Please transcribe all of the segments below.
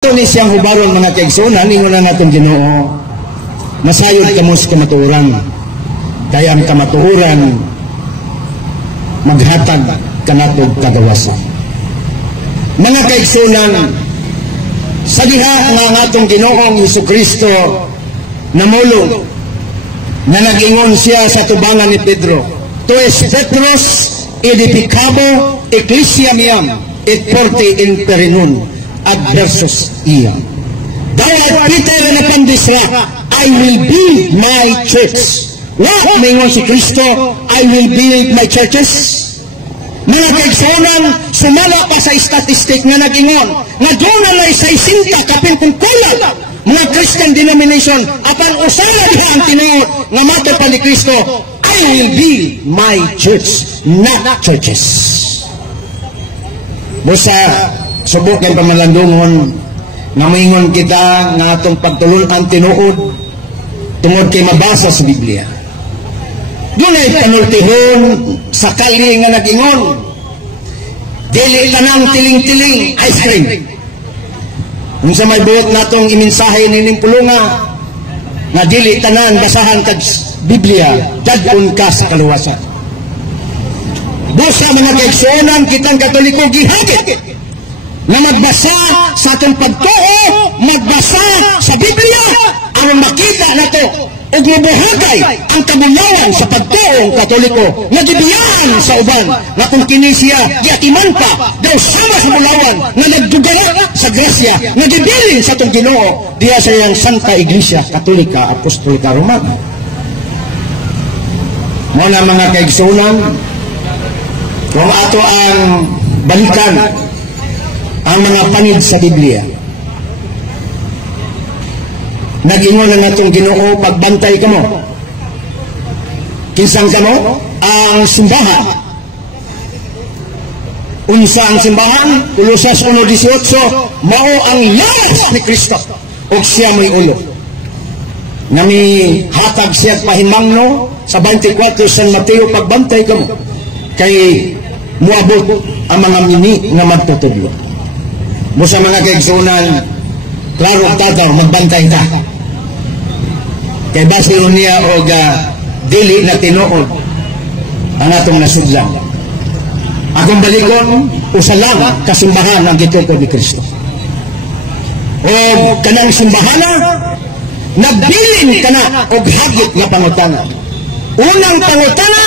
Ito ni siyang hubaron mga kaigsunan, ingon na natin Ginoo, masayod ka mo sa kamatuoran. Kaya ang kamatuoran, maghatag kanatog kagawasan. Mga kaigsunan, sa diha nga ang atong Ginoong Jesucristo namulong, na nag-ingon siya sa tubangan ni Pedro, Tu es Petros, edificabo ecclesia miam, et porte in perinun, adversus iam. Thou art Peter and upon this rock I will build my church. Wa maingon si Kristo, I will build my churches. Mga kaigsunan, sumala pa sa statistic nga nag-ingon nga doon na may 60 kapinpungkulan mga Christian denomination apan usala diha ang tinuod nga mato pa ni Kristo, I will build my church, not churches. Busa subok ng pamalandungon na maingon kita nga atong pagtulon-an tinuod tungod kay mabasa sa Biblia. Doon ay panultihon sa kali nga nag-ingon, dili tanang tiling-tiling ice cream. Kung sa may buot natong iminsahe nining pulunga nga dili tanan basahan kag Biblia, dadon ka sa kaluwasan. Busa mga kaigsunan, kitang Katoliko gihagit na magbasa sa atong pagtuo, magbasa sa Biblia, ang makita nato ug mabuhatay ang kabuyawan sa pagtuo Katoliko nga gibiyahan sa uban nga kung kini siya giatiman pa daw sama sa bulawan nga nagdugara sa grasya nga gibilin sa atong Ginoo diha sa iyang Santa Iglesia Katolika Apostolika Romana. Mo na mga kaigsunan, kung ato ang balikan ang mga panid sa Biblia, nag-ingon na natong Ginoo, pagbantay ka mo. Kinsang ka mo? Ang simbahan. Unsa ang simbahan? Kolosas 1:18, mao ang lawas ni Kristo o siya mo'y ulo. Na may hatag siya pahimangno sa 24 San Mateo, pagbantay ka mo. Kay muabot ang mga mini nga magtutudlo. Mo sa mga kaigsunan, klaro tataw, magbantay ta. Kay basiron niya o dili na tinuod ang atong nasudlan. Akong balikon, usalang kasimbahan ang gitukod ni Kristo. O kanang simbahana, nagbilin ka na o hagit na pangutana. Unang pangutana,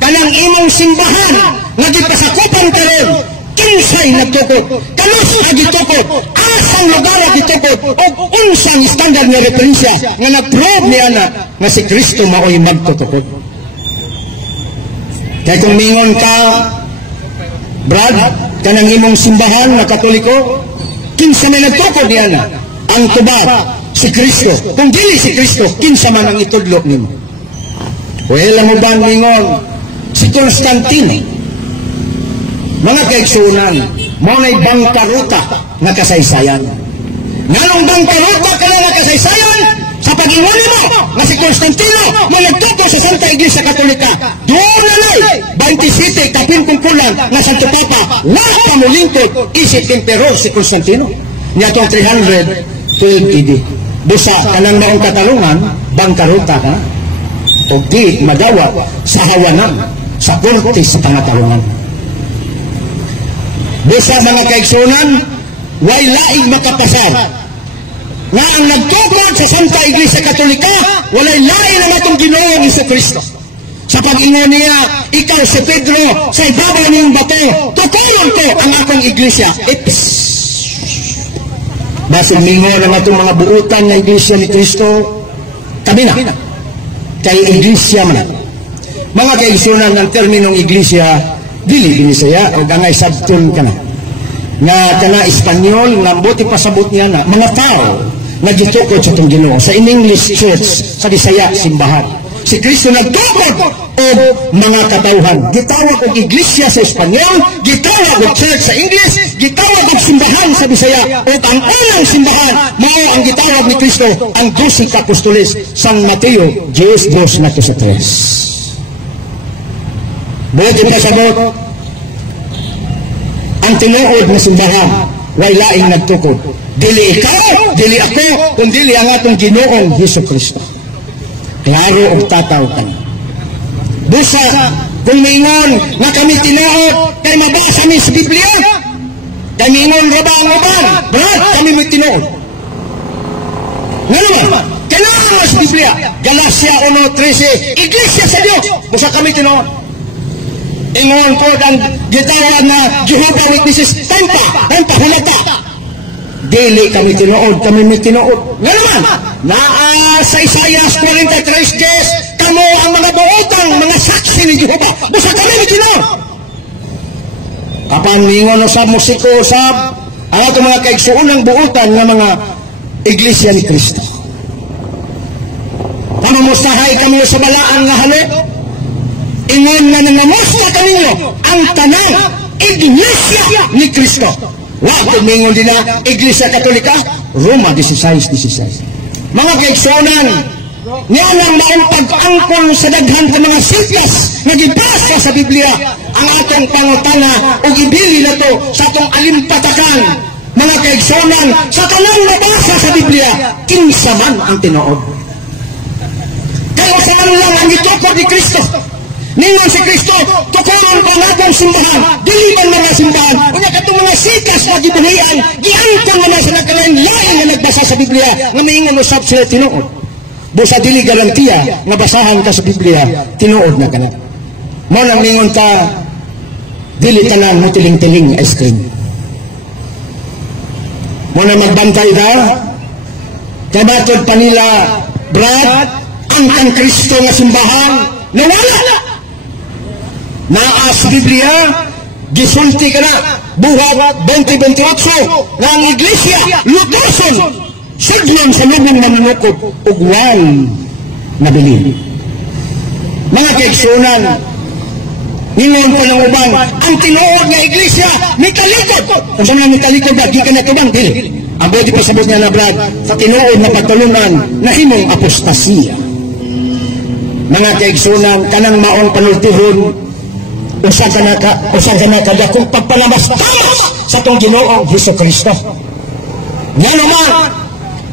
kanang imong simbahan, nagipasakupan ka rin, kinsay nagtukod, kanus nagitukod, asang lugar nagitukod, o unsang standard na referensya nga nag-prove niya na si Kristo mao'y magtutukod. Kaya kung mingon ka, Brad, kanang imong simbahan na Katoliko, kinsa na nagtukod niya na, ang tubad, si Kristo. Kung dili si Kristo, kinsa man ang itudlo nimo. Well, ang uban mingon, si Constantine, mga kaigsunan, maunay bangkaruta na kasaysayan. Nganong bangkaruta ka na kasaysayan? Sa pag-ingon mo na si Constantino managtuto sa Santa Iglesia Katolika, doon na lang 27 kapinpungkulan na Santo Papa wala pa mulingkod isip emperor si Constantino niya itong 312 AD. Busa kanang maong katalungan, bangkaruta ka o di madawa sa hawanan sa korte sa pangatalungan. Busa mga kaigsunan, way laing makapasar nga ang nagtukod sa Santa Iglesia Katolika, walay lain ang atong Ginoong Jesucristo. Sa pag-ingon niya, ikaw si Pedro, sa ibabaw niyong bato, tukuyon ko ang akong iglesia. Ips! Basig mingon ang atong mga buutan na iglesia ni Kristo, kami na. Kay iglesia man. Mga kaigsunan ng terminong iglesia, dili binisaya o gangay sabtun ka na. Nga kana Espanyol, nambuti pasabot niya na, mga tao, nagtukod sa itong Ginoo. Sa in-English church, sa Bisaya, simbahan. Si Kristo nagtukod o mga katauhan. Gitawag og iglesia sa Espanyol, gitawag og church sa English, gitawag og simbahan sa Bisaya. O ang unang simbahan, mao ang gitawag ni Kristo, ang 12 Apostoles, San Mateo, 10:2 na to sa 3. Buti pasabot, ang tinuod na simbahan way laing nagtukod. Dili ikaw, dili ako, kung dili ang atong Ginoong Hesukristo. Klaro og tataw kani. Busa, kung mingon na kami tinuod, kay mabasa mi sa Biblia, kay mingon ra ba ang uban, brad, kami may tinuod. Nga naman, kailangan sa Biblia, Galacia 1:13, Iglesia sa Diyos, busa kami tinuod. Ingon po ang gitawag na Jehovah Witnesses, tampa, hulata. Dili kami tinuod, kami may tinuod. Nga naman, sa Isaiah 43:10, kamo ang mga buotang, mga saksi ni Jehovah, busa kami may tinuod. Kapan mingon sa musiko, ang ato mga kaigsuunang buotan ng mga Iglesia ni Cristo. Pamamustahay kami sa balaan nga halo, ingon na nangamusta kaninyo ang tanang Iglesia ni Cristo. Wag mingon din na Iglesia Katolika, Roma 16:16. Mga kaigsuonan, niya nang maong pag-angkol sa daghan sa mga sikas na gibasa sa Biblia ang atong pangutana o ibili na to sa atong alimpatakan. Mga kaigsuonan, sa tanang nabasa sa Biblia, kinsa man ang tinuod. Kaya saan lang ang itukod ni Kristo. Ningon si Kristo, tukuron pa natong simbahan, diliman mga simbahan, unya katong mga sikas na gibuhian, giangkon mo na sa nakalain-lain na nagbasa sa Biblia, nga maingon usab sila tinuod. Busa dili garantiya nga basahan ka sa Biblia, tinuod na ka na. Mo nang ningon ka, dili tanan mo tiling-tiling ice cream. Mo na magbantay ka, kabatod pa nila, Brad, ang Kristo nga simbahan, nawala! Naas Biblia, gisulti ka na, buhat 20:28, nga ang Iglesia, lutoson, sudlon sa lubong manunukot, ugwan na bilin. Mga kaigsunan, ningon ko ng uban, ang tinuod nga Iglesia, may talikod. Kung saan nga may talikod, di ka na tubang, dili. Ang bodi pa sabot niya na, Brad, sa tinuod na pagtulungan, na himong apostasiya. Mga kaigsunan, kanang maong panultihon, usa ka na kadakong pagpalamas-tamas sa itong Ginoong Hesukristo. Nga naman,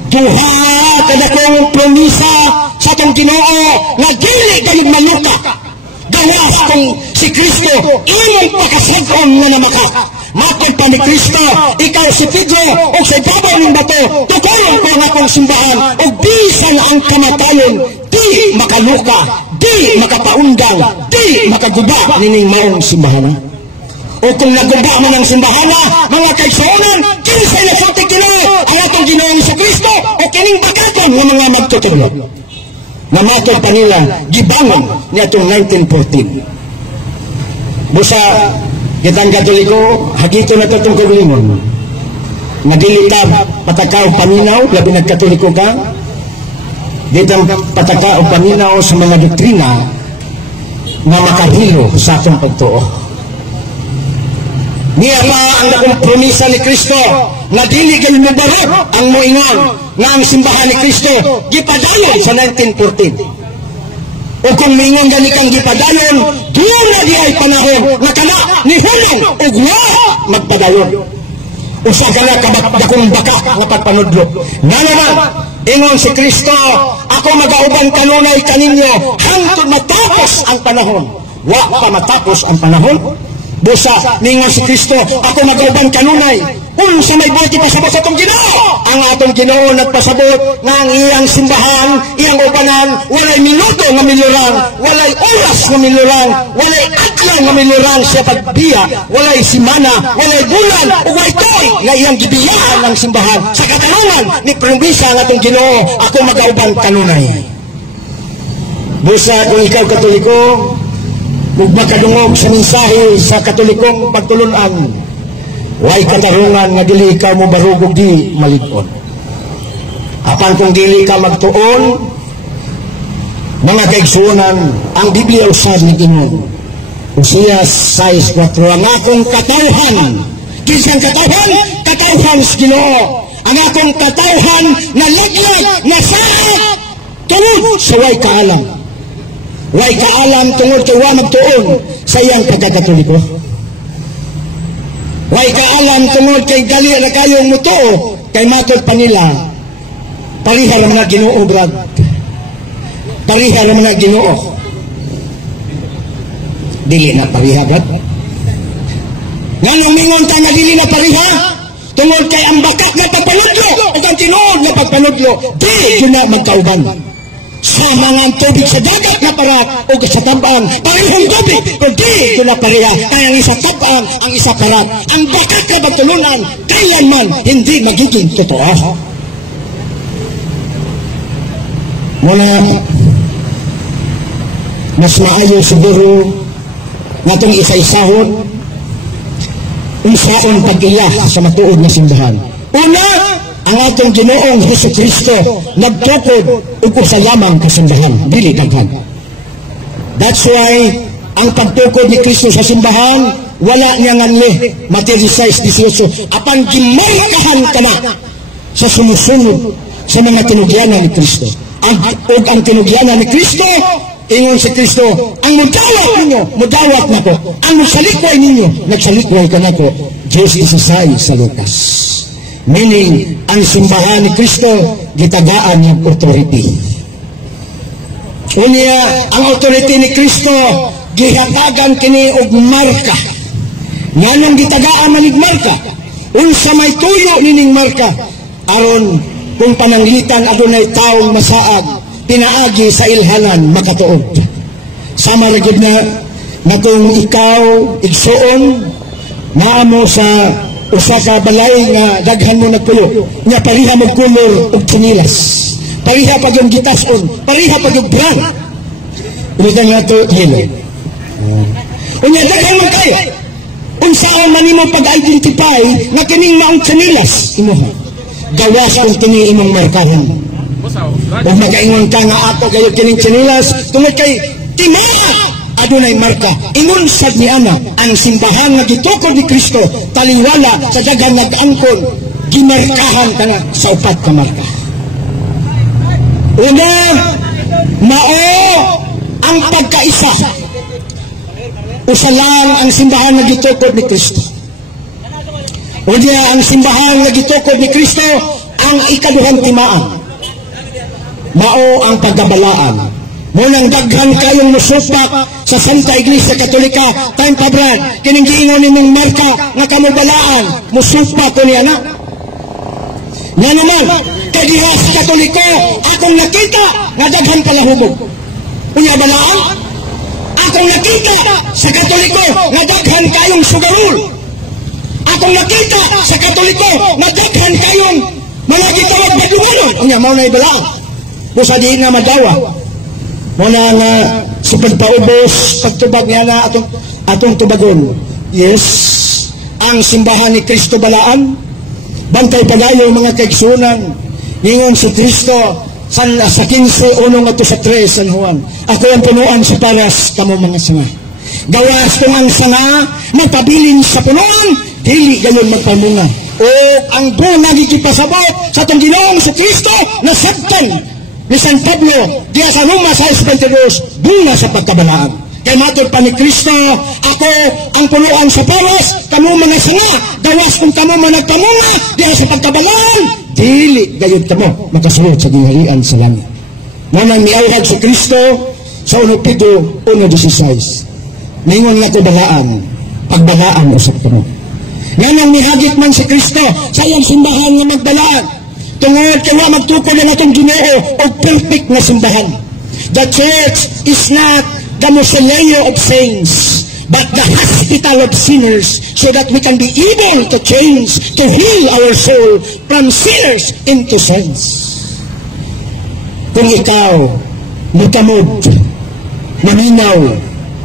duha kadakong promisa sa itong Ginoo na dili ganit maluka. Gawas kung si Kristo imong pakasagkon nga namaka. Matod pa ni Kristo, ikaw si Pedro o sa ibabaw ng bato, tukuron ko ang akong simbahan o bisan ang kamatayon, di makaluka, di makapaundang, di makaguba nining maong simbahan. O kung naguba man ang simbahan, mga kaigsuonan, kinsay na sulti Ginoo ang atong Ginoong Jesucristo o kining bagaton ng mga magtutulog. Namatod pa nila, gibangon ni atong 1914. Busa, kitang Katoliko, hagito na itong kaglingon. Nagilitab, patakaw, paminaw, labi nagkatoliko ka, ditang patakaw, paminaw sa mga doktrina na makahilo sa atong pagtuo. Niya pa ang nakompromisa ni Kristo na dili kayo mubarot ang moingon na ang simbahan ni Kristo gipadayon sa 1914. O kung mingon gani kang gipadayon, doon na di ay panahon na kana ni Hulong o gwa magpadayon. Usa ka na kabakdakong baka nga pagpanudlo. Na naman, ingon si Kristo, ako mag-auban kanunay kaninyo hangtod matapos ang panahon. Wa pa matapos ang panahon. Busa, ningon si Kristo, ako mag-auban kanunay. Kung sa may buti pasabot sa itong Ginoo, ang atong Ginoo nagpasabot nga ang iyang simbahan, iyang ubanan, walay minuto nga milurang, walay oras nga milurang, walay adlaw nga milurang siya pagbiya, walay simana, walay bulan, o walay toy nga iyang gibiyahan ng simbahan. Sa katanungan ni probinsya ng atong Ginoo, ako mag-auban kanunay. Busa, kung ikaw Katoliko, kung makadungog sa mensahe sa Katolikong pagtulunan, way katarungan nga dili ka mo barugog di malig-on. Apan kung dili ka magtuon, mga kaigsuonan, ang Biblia usab ni Ginoo. Usias 6:4, ang akong katawhan, kinsang katawhan? Katawhan sa Ginoo. Ang akong katawhan na laglag, na saat, tungod sa way kaalam. Way kaalam tungod kay wa magtuon sa iyang pagkakatoliko. Way kaalam tungod kay gali ra kayong mutuo kay matod pa nila pariha ra man Ginoo brad. Pariha ra man Ginoo. Dili na pariha brad. Nganong mingon ta nga dili na pariha? Tungod kay ang bakat na pagpanudlo ug ang tinuod na pagpanudlo di yun na magkauban. Sa mga tubig sa dagat na parat o sa tabang parehong tubig o di yun na pariha. Kaya ang isa tabang, ang isa parat. Ang bakat na pagtulunan kailanman hindi magiging totoo. Muna mas maayo siguro nga itong isa-isahon unsaon pag-iya sa matuod na simbahan. Una, ang atong Ginoong Jesucristo nagtukod ug sa lamang kasimbahan, dili daghan. That's why ang pagtukod ni Kristo sa simbahan wala niya nganli. Matthew 6:18 apan gimarkahan ka na sa sumusunod sa mga tinugyanan ni Kristo. Ang tinugyanan ni Kristo ingon si Kristo, ang mudawat ninyo, mudawat na ko. Ang salikway ninyo, nagsalikway ka na ko. Diyos isasay sa Lucas. Meaning, ang simbahan ni Kristo, gitagaan ng authority. Unya, ang authority ni Kristo, gihatagan kini og marka. Nganong gitagaan manig marka? Unsa may tuyo nining marka? Aron, kung pananglitan adunay taong masaag, pinaagi sa ilhanan makatuod. Sama ra gid na natong ikaw igsuon naamo sa usa ka balay nga daghan mo nagpuyo nya pariha mo kulor og chinilas, pariha pag yung gitason, pariha pag yung brand ulitan nga to hilo unya daghan mo kayo unsaon man nimo pag-identify nga kining maong chinilas imo gawas kung kini imong markahan. Kung magaingon ka nga ato kayo kining chinilas tungod kay timaa adunay marka. Ingon sad ni ana ang simbahan nga gitukod ni Kristo taliwala sa daghang nag-angkon gimarkahan ka na sa upat ka marka. Una, mao ang pagkaisa. Usa lang ang simbahan nga gitukod ni Kristo. Unya ang simbahan nga gitukod ni Kristo ang ikaduhang timaan. Mao ang pagkabalaan. Munang daghan kayong musupak sa Santa Iglesia Katolika, time pa brad, kining giingon nimong marka nga kamubalaan, musupak ko niya na. Nga naman, kay diha sa Katoliko, akong nakita nga daghan palahubog. Unya balaan? Akong nakita sa Katoliko nga daghan kayong sugarul. Akong nakita sa Katoliko nga daghan kayong mga gitawag badunganon. Unya mao na ibalaan. Busa di nga madawa. Muna nga sa pagpaubos, pagtubag niya na atong tubagon. Yes, ang simbahan ni Kristo balaan, bantay pagayo mga kaigsunan, ningon si Kristo sa 15:1 at sa 3 San Juan. Ako ang punuan sa paras, kamo mga sanga. Gawas kung ang sanga, magpabilin sa punuan, dili gayon magpamunga. O ang bunga gigipasabot sa itong Ginoong si Kristo na sabtan ni San Pablo, diya sa Roma 6:22, bunga sa pagkabalaan. Kaya matod pa ni Kristo, ako ang punuan sa paras, kamo mga sanga, gawas kung kamo managpamunga, diya sa pagkabalaan, dili gayud kamo makasulod sa gingharian sa langit. Nang miawhag si Kristo sa 1 Pedro 1:16, ningon nga ko balaan, pagbalaan usap kamo. Nang mihagit man si Kristo sa iyang simbahan nga magbalaan, tungod kaya magtukod na natong Ginoo o perfect na simbahan. The church is not the mausoleum of saints, but the hospital of sinners, so that we can be able to change, to heal our soul from sinners into saints. Kung ikaw mutamod, maminaw,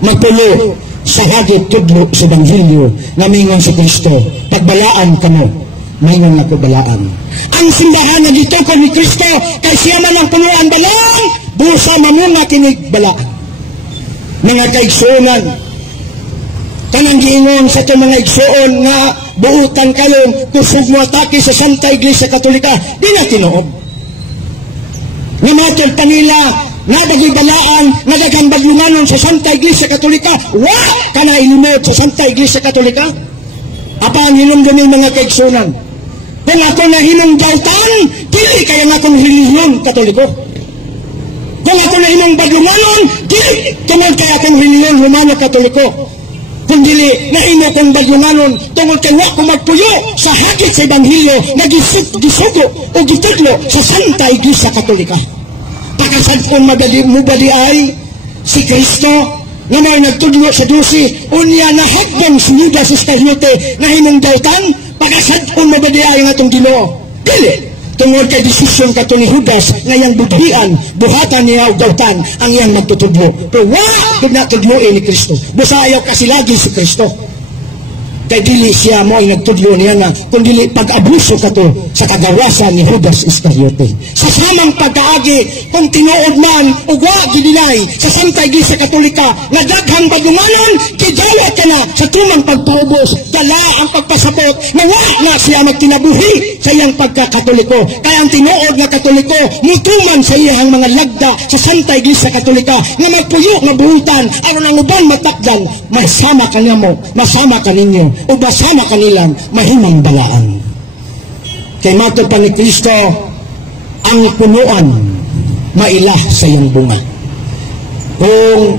magpulo sa hagit tudlo sa Ebanghelyo na mingon sa Kristo, pagbalaan kamo, mingon na ko balaan. Ang simbahan na gitukod ni Kristo, kay siya man ang punuan balaan, busa mamunga kinig balaan. Mga kaigsuonan, kanang giingon sa itong mga igsuon nga buutan kayo kusog mo atake sa Santa Iglesia Katolika, di na tinuod. Namatod pa nila, nadagoy balaan, nadagang baglunganon sa Santa Iglesia Katolika, wa ka na ilimod sa Santa Iglesia Katolika. Apan hinumdumi mga kaigsunan. Kung ako na hinumdautan, dili kaya nga akong relihiyon Katoliko. Kung ako na hinumbaglunganon, dili tungod kaya akong relihiyon Romano Katoliko. Kung dili na ino kong baglunganon, tungod kaya ako magpuyo sa hakit sa Ebanghelyo na gisugo o gitudlo sa Santa Iglesia Katolika. Pakasad kong mubali ay si Kristo na may nagtudlo sa dusi, unya na hakbang si Judas Iscariote na hinumdautan, pakasad kong mubali ay ang atong Ginoo. Dili! Tungod kay desisyon kato ni Judas na iyang budhian, buhatan niya o dautan ang iyang magtutudlo. Pero wag na tudloin ni Kristo. Busa ayaw kasi lagi si Kristo. Kay dili siya mo ay nagtudlo niya na kung dili pag-abuso kato sa kagawasan ni Judas Iscariote. Sa samang pagkaagi, kung tinuod man o wag gidinay sa Santa Iglesia Katolika na daghang bagumanon, kidawat ka na sa tumang pagpaubos, dala ang pagpasabot na wag na siya magtinabuhi sa iyang pagkakatoliko. Kaya ang tinuod na Katoliko, mutuman sa iyang mga lagda sa Santa Iglesia Katolika na magpuyo nga buhutan aron ang uban matakdan, masama kanimo, masama kaninyo o basama kanilang mahimang balaan. Kay mato pa ni Kristo, ang punuan mailah sa iyang bunga. Kung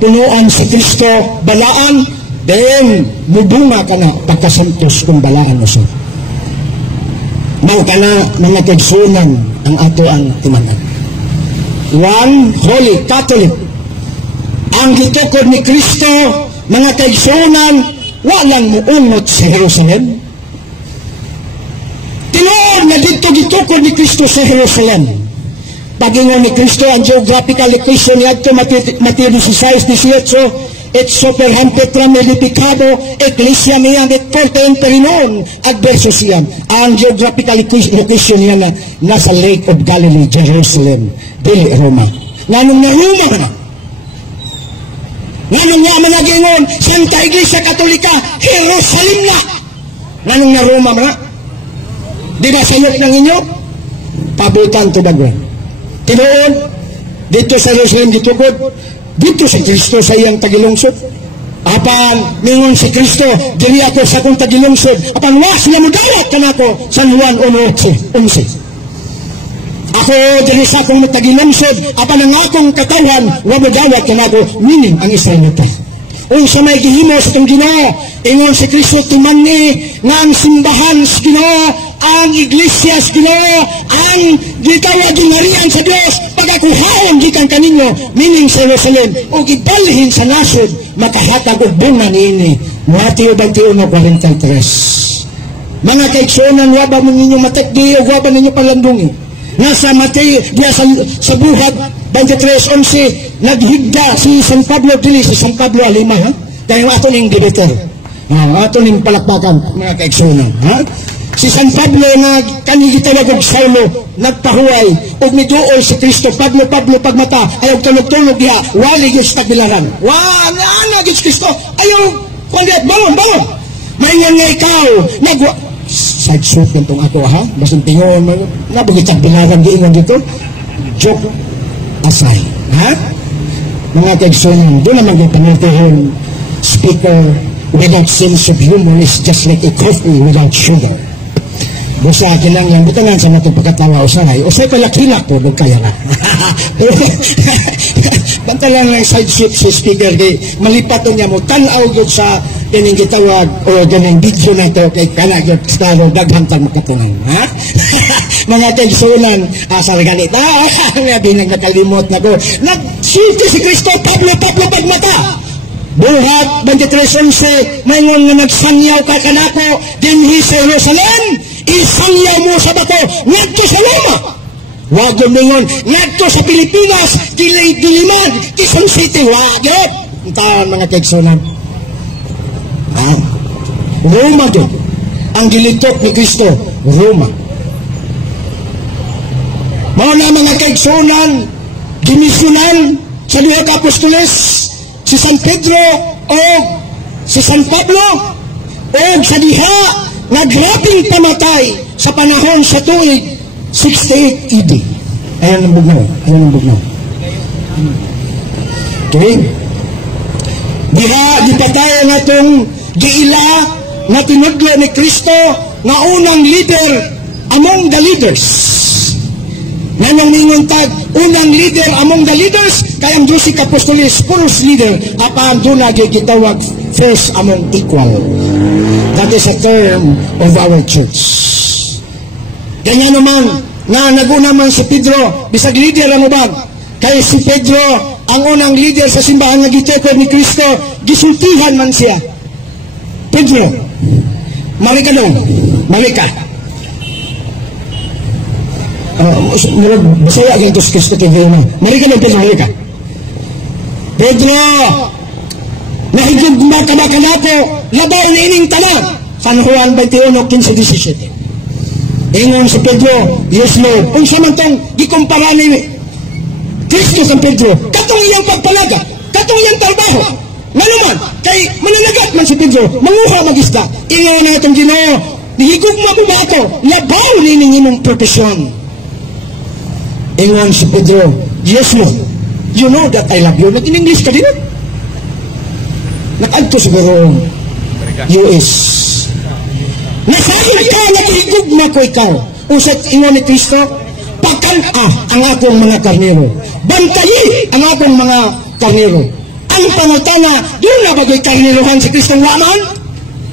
punuan sa Kristo balaan, then mubunga ka na pagkasantos kung balaan mo siya. Mao ka na mga kaigsunan ang ato ang timanan. One, Holy Catholic. Ang gitukod ni Kristo, mga kaigsunan, walang muungot sa Jerusalem. Tinuod na dito gitukod ni Kristo sa Jerusalem. Pagingon ni Kristo ang geographical location niya ito Mateo 16:18, et superham petram edificado ecclesia mea et porta imperinon adverso siya. Ang geographical location niya na nasa Lake of Galilee, Jerusalem, dili Roma. Nganong na Roma na? Nganong nga managingon, Santa Iglesia Katolika, Jerusalem na. Nganong na Roma mga? Di ba sayok ng inyo? Pabutan to bagwan. Tinuod, dito sa Jerusalem gitukod, dito si Kristo sa iyang tagilungsod. Apan, mingon si Kristo, dili ako sa akong tagilungsod. Apan, was na magawat ka na ako, San Juan 1:11. Ako dili sa akong tagilungsod, apan ang akong katawan, wabagawat ka na ako, meaning ang Israelita. Kung sa may gihimo sa itong Ginoo, ingon si Kristo tumani nga ang simbahan sa Ginoo, ang iglesia sa Ginoo, ang gitawag gingharian sa Dios, pagakuhaon gikan kaninyo, meaning sa Jerusalem, o gibalhin sa nasod, makahatag og bunga niini. Mateo 21:43. Mga kaigsunan, waba mo ninyo matakdi o waba ninyo palandungi. Nasa Mateo, diya sa buhat 23:11, naghigda si San Pablo, dili si San Pablo Alima, ha? Dahil ato ning debater. Ato ning palakpakan, mga kaigsunan, ha? Si San Pablo na kanigitawag og Saulo, nagpahuway, og niduol si Kristo, Pablo, pagmata, ayaw tulog-tulog diha, wali yung tagbilaran. Ano gits Kristo? Ayaw, kundi, bangon. Mayngan nga ikaw, side shoot ng itong ako, ha? Basang tingon, nabagit tagbilaran diingon dito. Joke aside, ha? Mga kaigsunan, doon naman yung panultihon, speaker without sense of humor is just like a coffee without sugar. Busa akin lang yan, butangan sa natong pagkatawa usay palakilak po, kaya na. Banta lang ng side shoot si speaker, kay malipato niya mo, tanaw yun sa ganing gitawag o ganing video na ito, kay kanagod, staro, daghantang makatungan, ha? Mga kaigsunan, asal ganit, may binang nakalimot na ko, nagsulti si Kristo, Pablo, pagmata. Buhat 23:11, mayngon nga nagsanyaw ka kanako dinhi sa Jerusalem, isangyaw mo sa bato ngadto sa Roma. Wag mingon ngadto sa Pilipinas, Diliman, Quezon City, wag yun. Intaan mga kaigsunan, Roma doon ang gilitok ni Kristo, Roma. Mga na mga kaigsunan, dimisyonan sa duha ka apostoles, si San Pedro o si San Pablo o sa diha nga grabing pamatay sa panahon sa tuig 68 AD. Ayan ang bugnaw. Okay? Diha, di patay ang atong giila na tinudlo ni Kristo nga unang leader among the leaders. Nanong mingon tag, unang leader among the leaders, kayang Diyos Apostolis, first leader, apan doon na gitawag first among equal. That is a term of our church. Ganyan naman, na naguna man si Pedro, bisag leader ang ubag, kaya si Pedro, ang unang leader sa simbahan nga gitukod ni Kristo, gisultihan man siya. Pedro, malika dong, malika. Basaya agad ito sa Kristo TV na. Malika dong, Pedro, malika. Pedro, nahigugma ka ba po, labaw ni ining talang. San Juan 21:15-17. Ingon si Pedro, yes Lord. Kung samantang gikumpara ni Kristo sa Pedro, katong iyang pagpalaga, katong iyang trabaho. Nga naman, kay mananagat man si Pedro, manguha mag-isda. Ingon na itong Ginoo, nihigugma mo ba ito? Labaw ni inyong profesyon. Ingon si Pedro, yes Lord. You know that I love you. Nag-in-English ka din. Nag-adto siguro US. Nasahil ka, nag-igugma ko ikaw. Usat ingon ni Kristo, ang akong mga karnero. Bantayi ang akong mga karnero. Ang pangatana, doon na bagay karnerohan si Kristo waman.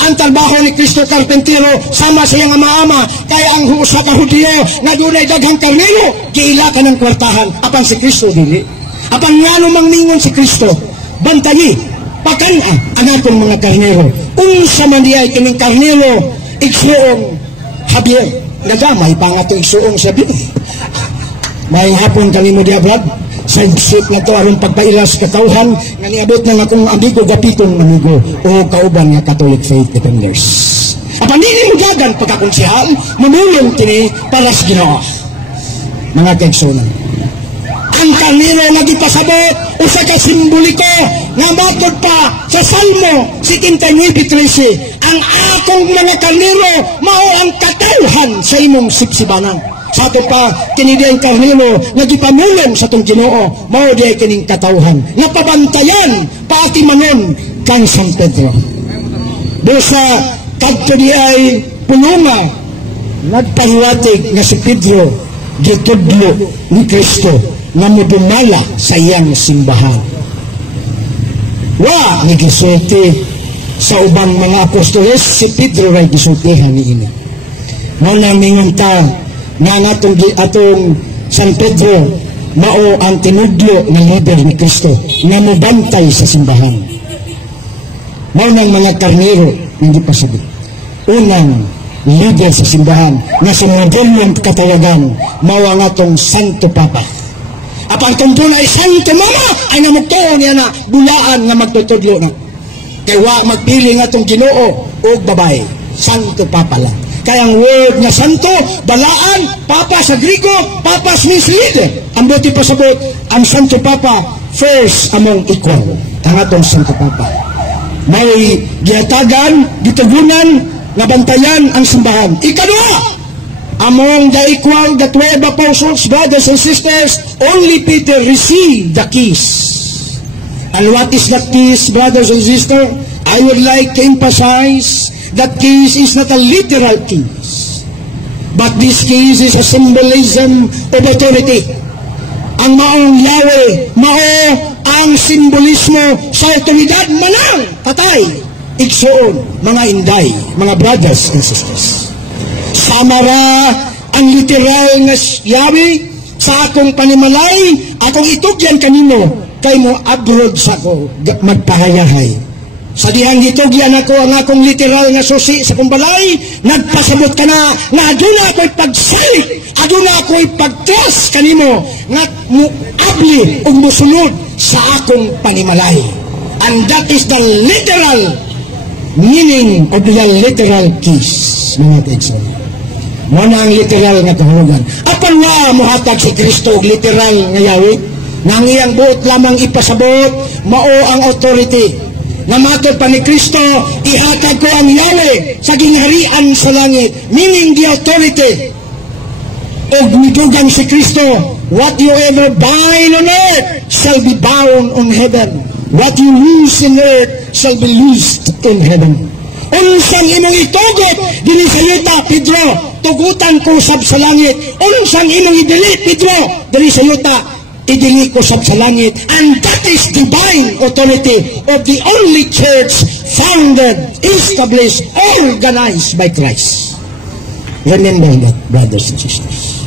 Ang trabaho ni Kristo karpentero, sama sa iyang ama-ama, kaya ang sa kahudiyo na doon ay daghang karnero, giila ka ng kwartahan. Apan si Kristo dili. Apan nga lumang mingon si Kristo, bantayi, ang akong mga karnero. Unsa man diay kining karnero, igsuong Javier, nagamay pa nga ito igsuong Javier. May hapon kami mo diabrad, sa isip na ito arong pagpailas katauhan, nga niabot na nga kong amigo gapitong amigo, o kauban nga Catholic Faith Defenders. Apan hindi mo gagan pagkakonsihal, mamulong tini para sa Ginoo. Mga kaigsunan. Ang kanino nagipasabot, usa ka simboliko, nga matod pa sa Salmo 59:13, ang akong mga karnero mao ang katauhan sa imong sipsibanan. Sa ato pa kinidiang karnero nagipamulong sa tong Ginoo mao di kining katauhan. Napabantayan paati manon kang San Pedro. Dosa kadto di ay pulunga nagpahiwatig nga si Pedro gitudlo ni Kristo nga modumala sa iyang simbahan. Wa ni gisulti sa ubang mga apostoles, si Pedro ray gisultihan ni ini. Mao nang mingon ta nga atong San Pedro mao ang tinudlo ng leader ni Kristo nga mobantay sa simbahan. Mao nang mga karnero hindi pa sabi. Unang leader sa simbahan nga sa modernong katawagan mao ang atong Santo Papa. Apan kung doon ay Santo Mama, ay namugtuon niya na bulaan nga magtutudlo na. Kaya wa magpili nga itong Ginoo o babae. Santo Papa lang. Kaya ang word na Santo, balaan, Papa sa Grigo, Papas means leader. Ang buti pasabot, ang Santo Papa, first among equal. Ang atong Santo Papa. May giyatagan, gitugunan, nabantayan ang simbahan. Ikadua, among the equal, the 12 apostles, brothers and sisters, only Peter received the keys. And what is that keys, brothers and sisters? I would like to emphasize that keys is not a literal keys, but this keys is a symbolism of authority. Ang maong Yahweh, mao ang simbolismo sa otoridad manang patay, igsoon, mga inday, mga brothers and sisters. Samara ang literal nga Yahweh sa akong panimalay, akong itugyan kanino, kay mo abroad sa ako magpahayahay. Sa dihang gitugyan ako ang akong literal nga susi sa kong balay, nagpasabot ka na aduna ako'y pagsalit, aduna ako'y pagtras kanimo, nga muabli o musunod sa akong panimalay. And that is the literal meaning of the literal keys, mga kaigsoon. Muna ang literal nga kahulugan. Apan nga muhatag si Kristo literal nga Yahweh, nang iyang buot lamang ipasabot, mao ang authority. Namatod pa ni Kristo, ihatag ko ang Yahweh sa gingharian sa langit, meaning the authority. O nidugang si Kristo, what you ever bind on earth shall be bound on heaven. What you loose in earth shall be loosed in heaven. Unsang imong itugot dinhi sa yuta, Pedro, tugutan ko sab sa langit. Unsang imong idili, Pedro, dinhi sa yuta, idili ko sab sa langit. And that is divine authority of the only church founded, established, organized by Christ. Remember that, brothers and sisters.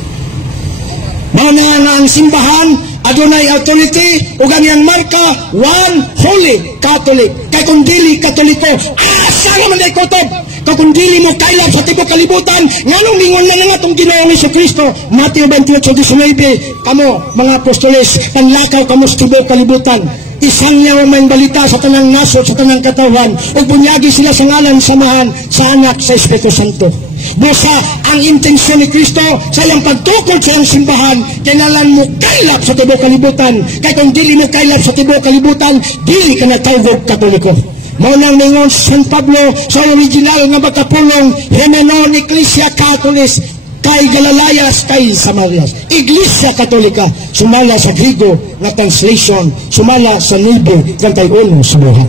Mana nga ang simbahan, adunay authority, ug ang iyang marka, one holy Catholic. Kay kung dili Katoliko, asa naman ay kutob? Kay kung dili mo kailap sa tibok kalibutan, nganong mingon na nga itong Ginoong Jesucristo, Mateo 28:19, kamo, mga apostoles, panlakaw kamo sa tibok kalibutan. Isang niya may balita sa tanang nasod, sa tanang katawan, ug bunyagi sila sa ngalan samahan sa anak sa Espiritu Santo. Busa ang intensyon ni Kristo sa iyang pagtukod sa iyang simbahan, kailangan mo kailap sa tibok kalibutan. Kaya kung dili mo kailap sa tibok kalibutan, dili ka na tawag Katoliko. Mao nang mingon San Pablo sa original nga magkapulong, Hemenon Ecclesia Catholis, kay Galalayas, kay Samarias. Iglesia Katolika, sumala sa Griego nga translation, sumala sa libro ng tayo sa buhay.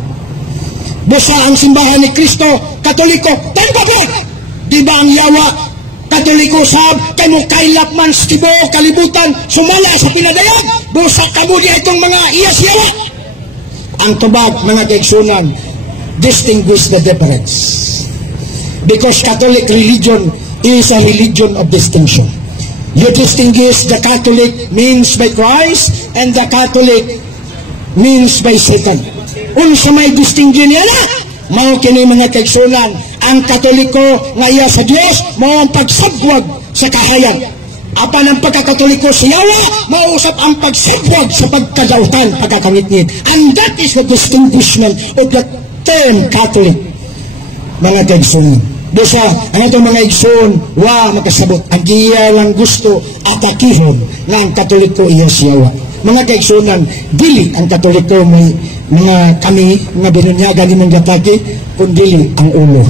Busa ang simbahan ni Kristo, Katoliko, tanggapot! Di ba ang yawa, Katoliko sab, kay mo kailap man sa tibo, kalibutan, sumala sa pinadayag, busa kabudi itong mga iyas-yawa. Ang tubag, mga kaigsunan, distinguish the difference. Because Catholic religion is a religion of distinction. You distinguish the Catholic means by Christ and the Catholic means by Satan. Unsa may distinguish niya na? Mao kini mga kaigsunan, ang Katoliko nga iya sa Dios mao ang pagsabwag sa kahayan. Apan ang pagkakatoliko sa yawa, mausap ang pagsabwag sa pagkadautan, pagkakangit-ngit. And that is the distinguishment of the term Catholic. Mga kaigsunan. Dosa, ang itong mga igsoon, makasabot. Ang iya lang gusto atakihon nga ang Katoliko iya sa yawa. Mga kaigsunan, dili ang Katoliko may mga kami, mga binunyaga ni mong gataki, kundili ang ulo.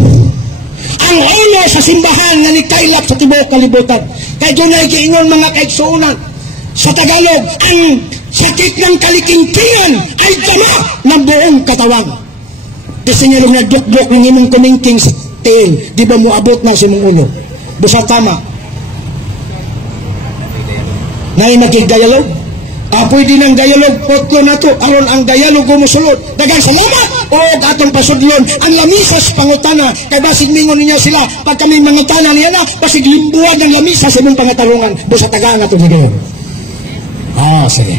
Ang ulo sa simbahan na nikailap sa tibok kalibutan. Kaya doon ay kiingon mga kaigsuunan. Sa Tagalog, ang sakit ng kalikingkingan ay dama ng buong katawan. Kasi nga rin nagdukduk ng imong kumingking sa tail. Di ba mo abot na sa imong ulo? Busa tama. Nai magigayalog? Pwede ng dialog, potlo na to, aron ang dialog gumusulod. Dagang salamat! O atong pasudyon, ang lamisas pangutana, kay basig mingon niya sila, pag kami mangutana niya na, basig limbuan ng lamisas sa imong pangatarungan, busa taga nga to niya. Sige.